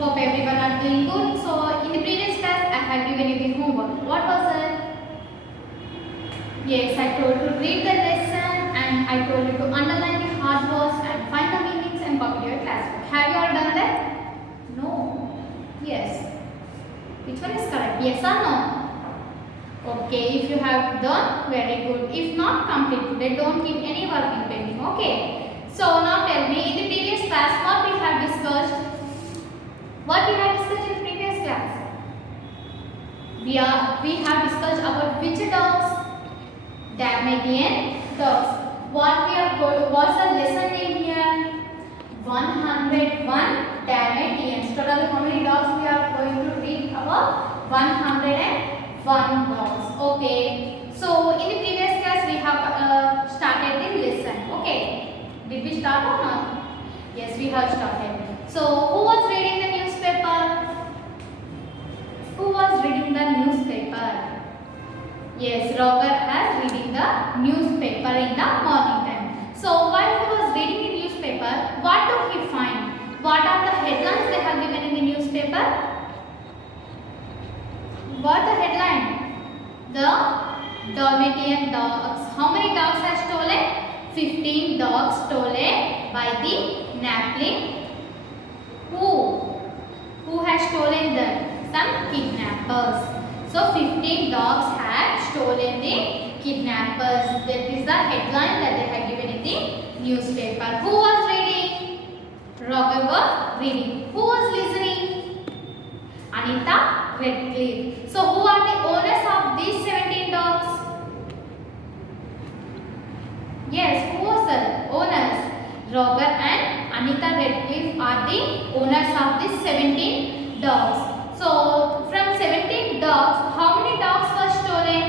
Hope everyone are doing good. So in the previous class I have given you the homework. What was it? Yes, I told you to read the lesson and I told you to underline the hard words and find the meanings and copy your classwork. Have you all done that? No. Yes. Which one is correct? Yes or no? Okay, if you have done, very good. If not, complete today. Don't keep any work in pending. Okay. So now tell me, in the previous class, what we have discussed? What we have discussed in the previous class? We have discussed about which dogs? Dalmatian dogs. What's the lesson name here? 101 Dalmatians. Total how many dogs we are going to read about? 101 dogs. Okay. So in the previous class we have started the lesson. Okay. Did we start or not? Yes, we have started. So who was reading the newspaper? Who was reading the newspaper? Yes, Roger has reading the newspaper in the morning time. So while he was reading the newspaper, what do he find? What are the headlines they have given in the newspaper? What the headline? The Dalmatian dogs. How many dogs are stolen? 15 dogs stolen by the Napling. Who has stolen them? Some kidnappers. So 15 dogs had stolen the kidnappers. That is the headline that they had given in the newspaper. Who was reading? Roger was reading. Who was listening? Anita Redcliffe. So who are the owners of these 17 dogs? Yes, who was the owners? Roger and Anita Redcliffe are the owners of these 17 dogs. So from 17 dogs, how many dogs were stolen?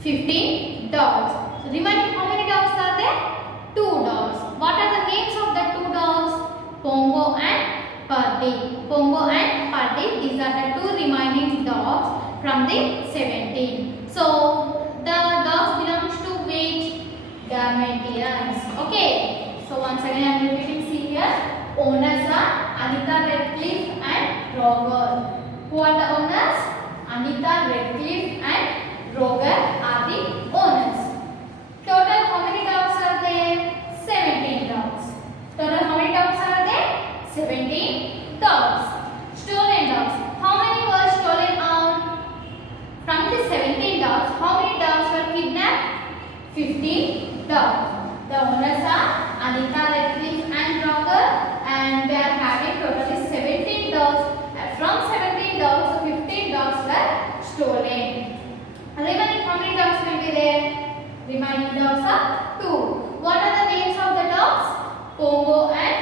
15 dogs. So remaining how many dogs are there? 2 dogs. What are the names of the 2 dogs? Pongo and Purdy. Pongo and Purdy, these are the 2 remaining dogs from the 17. So the dogs belongs to which? Dalmatians. Okay. So once again I am repeating, see here. Owners are Anita Redcliffe and Roger. Who are the owners? Anita Redcliffe and Roger are the owners. Total how many dogs are there? 17 dogs. Total how many dogs are there? 17 dogs. Stolen dogs. How many were stolen out? From the 17 dogs, how many dogs were kidnapped? 15 dogs. The owners are Anita Redcliffe and Roger, and they are having totally 17 dogs. From 17 dogs, 15 dogs were stolen. Remaining how many dogs will be there? Remaining dogs are 2. What are the names of the dogs? Pongo and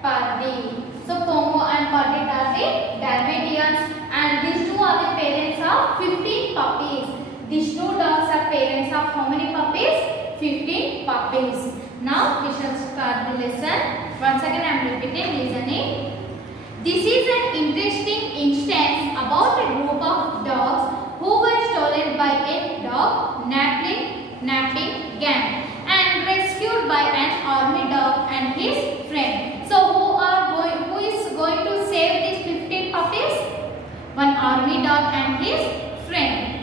Purdy. So Pongo and Purdy are the Dalmatians, and these 2 are the parents of 15 puppies. These 2 dogs are parents of how many puppies? 15 puppies. Now we shall start the lesson. Once again I am repeating, listening. This is an interesting instance about a group of dogs who were stolen by a dog napping gang and rescued by an army dog and his friend. So who is going to save these 15 puppies? One army dog and his friend.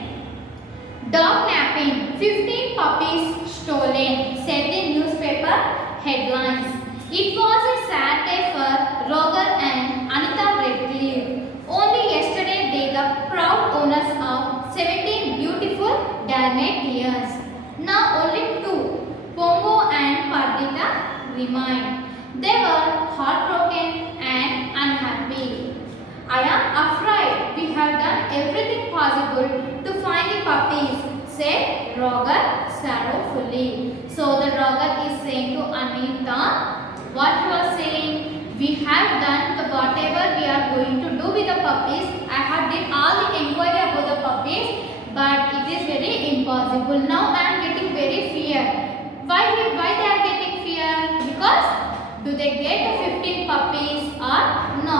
Dog napping, 15 puppies stolen, said the newspaper headlines. It was a sad day for Roger and Anita Redcliffe. Only yesterday they the proud owners of 17 beautiful Dalmatians. Now only 2, Pongo and Perdita, remained. They were heartbroken and unhappy. I am afraid we have done everything possible to find the puppies, said Roger sorrowfully. So the Roger is saying to Anita, what he was saying, we have done whatever we are going to do with the puppies. I have did all the inquiry about the puppies, but it is very impossible. Now I am getting very fear. Why they are getting fear? Because do they get the 15 puppies or no?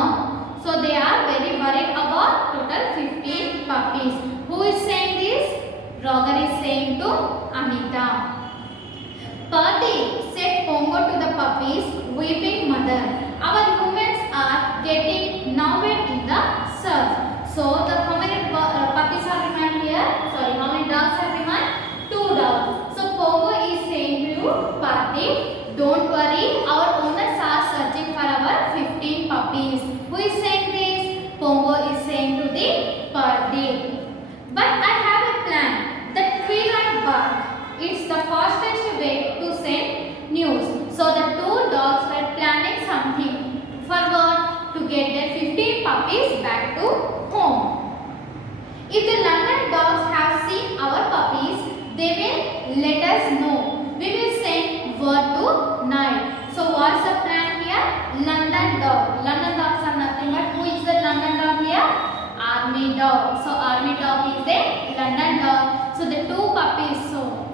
So they are very worried about total 15 puppies. Who is saying this? Roger is saying to Anita. Purdy, said Pongo to the puppies, weeping mother. Our humans are getting party. Don't worry, our owners are searching for our 15 puppies. Who is saying this? Pongo is saying to the party. But I have a plan. The tree-like bark. It's the fastest way to send news. So the two dogs were planning something for what? To get their 15 puppies back to home. If the London dogs have seen our puppies, they will let us know. We will send word tonight. So what's the plan here? London dog. London dogs are nothing but who is the London dog here? Army dog. So army dog is a London dog. So the two puppies.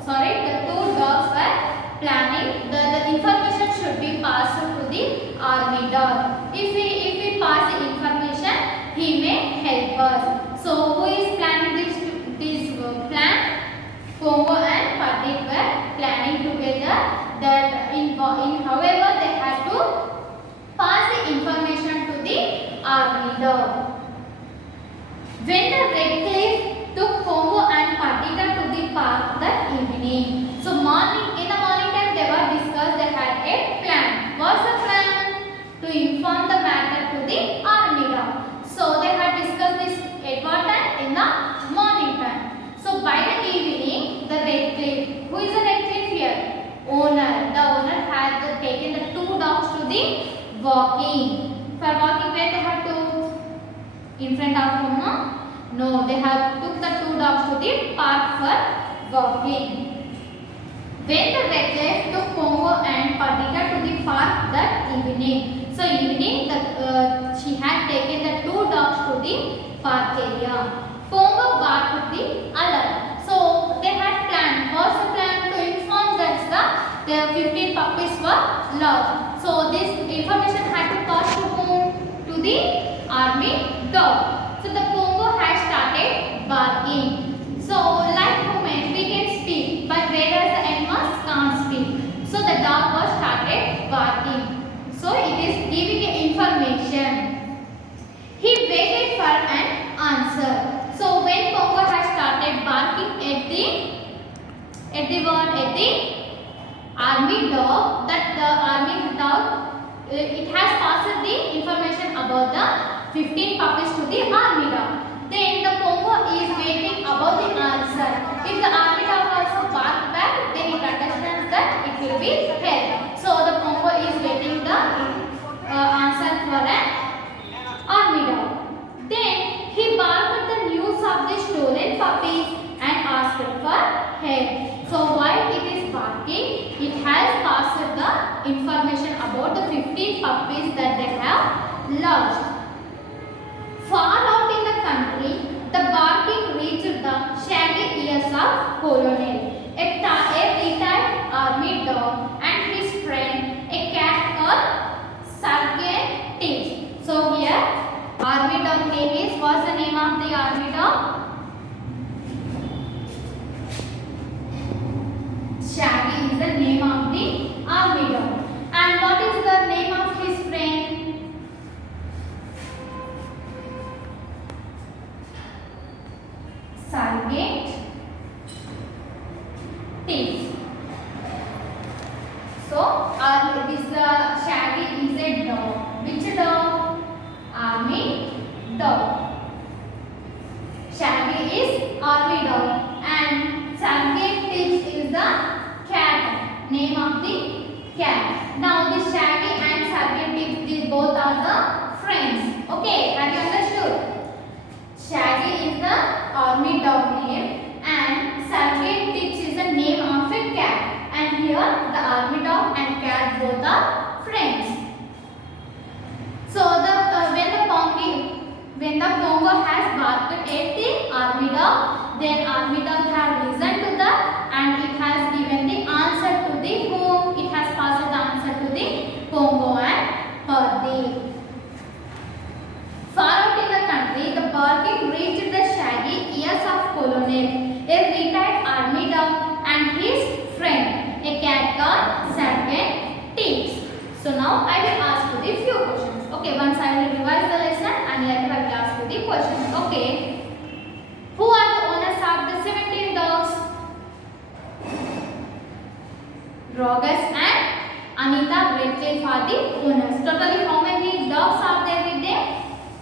The two dogs were planning. The information should be passed to the army dog. If we pass the information, he may help us. So who is planning this plan? Pongo and Patrick were planning together that in however they had to pass the information to the army dog. When the Redcliffe took Pongo and Patika to the park that evening. So in the morning time they were discussed, they had a plan. What's the plan? To inform the matter to the army dog. So they had discussed this at what time? In the morning time. So by the evening, the Redcliffe, who is the Redcliffe here? Owner. The owner had taken the two dogs to the walking. For walking, where they had to? In front of home, no? No, they have took the two dogs to the park for walking. When the Redcliffe took Pongo and Patika to the park that evening. So evening, she had taken the two dogs to the park area. Pongo barked the alert. So they had planned. What's the plan? To inform that the 15 puppies were lost. So this information had to pass to whom? To the army dog. So the Pongo had started barking. So like humans we can speak, but whereas the animals can't speak. So the dog was started barking. So it is giving information. He waited for an answer. So when Pongo had started barking at the army dog, that the army dog it has passed the information about the 15 puppies to the army dog. Then the Pongo is waiting about the answer. If the army dog also bark back, then it understands that it will be help. So the Pongo is waiting the answer for an army dog. Then he barked the news of the stolen puppies and asked for help. So while it is barking, it has passed the information about the 15 puppies that they have lost. Far out in the country, the barking reached the shaggy ears of Colonel, a retired army dog, and his friend, a cat called Sergeant Tibbs. So here, army dog name is, what's the name of the army dog? Shaggy is the name of the army dog. And what is the name of his friend? Sergeant Tibbs. So this Shaggy is a dog. Which dog? Army dog. Shaggy is army dog and Sergeant Tibbs is the cat. Name of the cat. Now this Shaggy and Sergeant Tibbs, these both are the friends. Okay, have you understood? Shaggy is the army dog name and Sergeant Tibbs is the name of a cat. And here the army dog and cat both are friends. So when the Pongo has barked at the army dog, then army dog has listened to that and it has given the answer to the whom? It has passed the answer to the Pongo and Party. Far out in the country, the barking reached the shaggy ears of Colonel, a retired army dog, and his friend, a cat called Sergeant Tibbs. So now I will ask you the few questions. Okay, once I will revise the lesson and later I will ask you the questions. Okay. Who are the owners of the 17 dogs? Rogers and Anita Redcliffe are the owners. Totally how many dogs are there with them?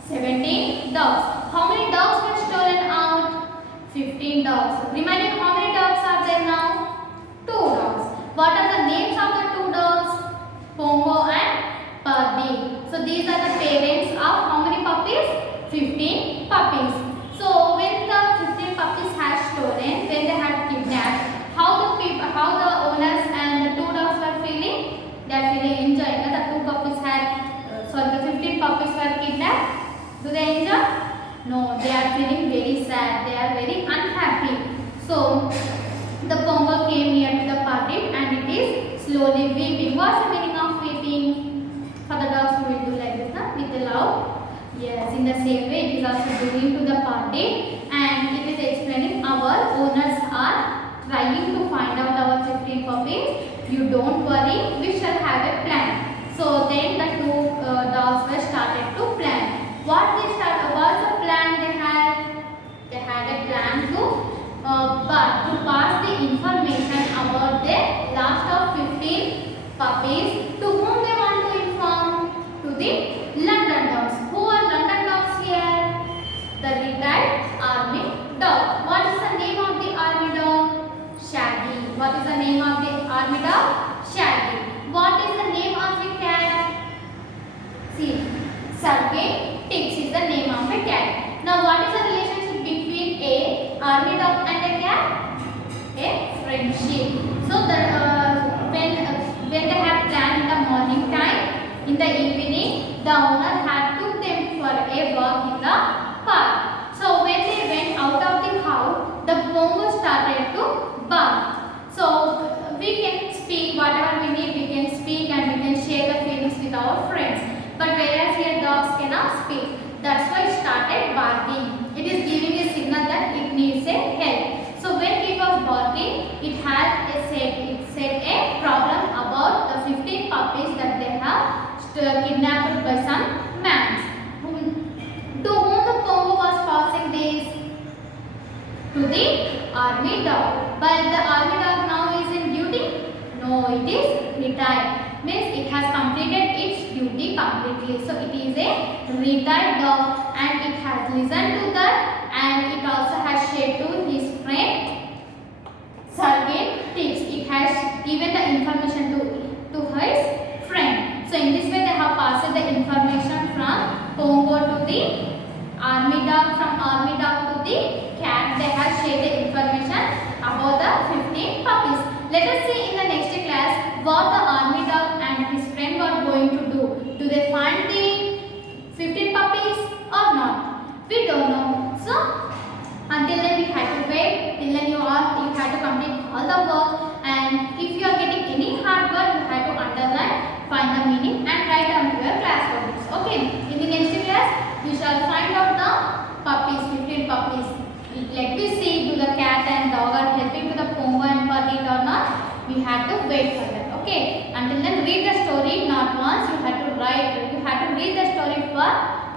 17 dogs. How many dogs were stolen out? 15 dogs. Remaining how many dogs are there now? 2 dogs. What are the names of the 2 dogs? Pongo and Puddy. So these are the parents of how many puppies? 15 puppies. So when the 15 puppies had stolen, when they had kidnapped, how the owners and the 2 dogs were feeling? They are feeling enjoying. The 2 puppies had, the 15 puppies were kidnapped. Do they enjoy? No, they are feeling very sad. They are very unhappy. So the Pongo came near to the party and it is slowly weeping. What's the meaning of weeping? For the dogs, we will do like this, huh? With the love. Yes, in the same way, it is also doing to the party, and it is explaining our owners are trying to find out our 15 puppies. You don't worry, we shall have a plan. So then the 2 dogs were started to plan. What they started? What's the plan they had? They had a plan to pass the information about the last of 15 puppies. To whom they want to inform? To the London dogs. Who are London dogs here? The retired army dog. What is the name of the army dog? Shaggy. What is the name of the army dog? Shaggy. What is the name of the cat? See, Sergey Tix is the name of a cat. Now what is the relationship between a army dog and a cat? A friendship. So when they had planned in the morning time, in the evening, the owner had took them for a walk in the park. So when they went out of the house, the Pongo started to bark. So we can speak whatever we need. We can speak and we can share the feelings with our friends. But whereas here dogs cannot speak, that's why it started barking. It is giving a signal that it needs a help. So when it was barking, it said a problem about the 15 puppies that they have kidnapped by some man. To whom the Pongo was passing this? To the army dog. But the army dog now is in duty? No, it is retired. Means it has completed its duty completely. So it is a retired dog and it has listened to that and it also has shared to his friend Sergey Tix. It has given the information to his friend. So in this way they have passed the information from Pongo to the army dog, from army dog to the cat. They have shared the information about the 15 puppies. Let us see in the next class what the army dog and his friend were going to do. Do they find the 15 puppies or not? We don't know. So until then we had to wait. Till then you had to complete all the work, and if you are getting any hard work, you have to underline, find the meaning and write down to your class for this. Okay. In the next class we shall find out the puppies, 15 puppies. Let me see, do the cat and dog are helping to the Pongo and Puddy or not? We have to wait for that. Okay. Until then, read the story not once. You have to write. You have to read the story for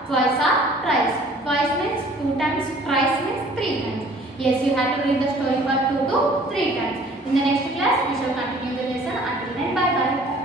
twice or thrice. Twice means 2 times. Thrice means 3 times. Yes, you have to read the story for 2 to 3 times. In the next class, we shall continue the lesson. Until then, bye bye.